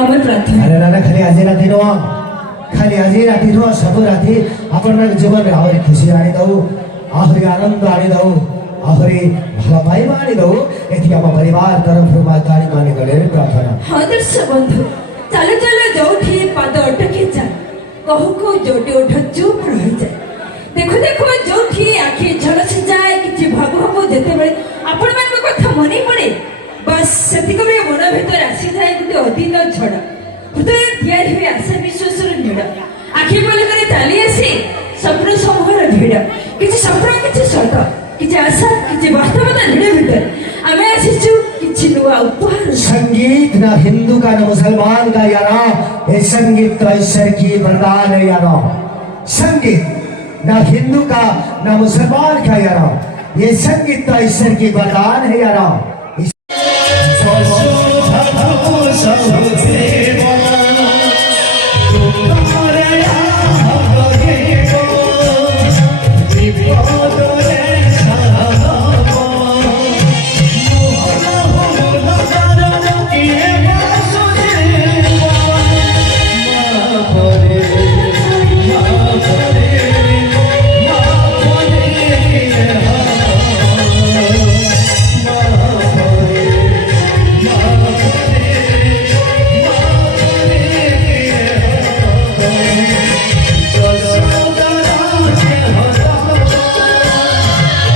আমার প্রার্থনা अरे नाना खाली आज राती नुह खाली आज राती नुह सब राती अपन जीवन में आहरी खुशी आनी दऊ आहरी आनंद आनी दऊ आहरी भला पाइबा आनी दऊ एथि हम परिवार तरफ मातारी माने गले प्रार्थना हाँ दर्शक बंधु चलो चलो जोठी पाद अटकी जाए कहू को जोटी उठ चुप रह जाए देखो देखो जोठी आखि झलसी जाए किछि भागु भागु जेते बेले आपण मान कथा मने पड़े बस सेतिक बे मन भीतर आसी जाए गुटे अधीन झड़ हृदय तैयारी हुए आशा विश्वास नीड़ आखि बोल करे चली आसी स्वप्न समूहर भिड़ किछि स्वप्न किछि सत किछि आशा किछि वास्तवता नीड़ भीतर आमे आसीचु किछि नुआ उपहार संगीत ना हिंदू का ना मुसलमान का यारा ये संगीत तो ईश्वर की वरदान है यारा संगीत ना हिंदू का ना मुसलमान का यारा ये संगीत तो ईश्वर की वरदान है यारा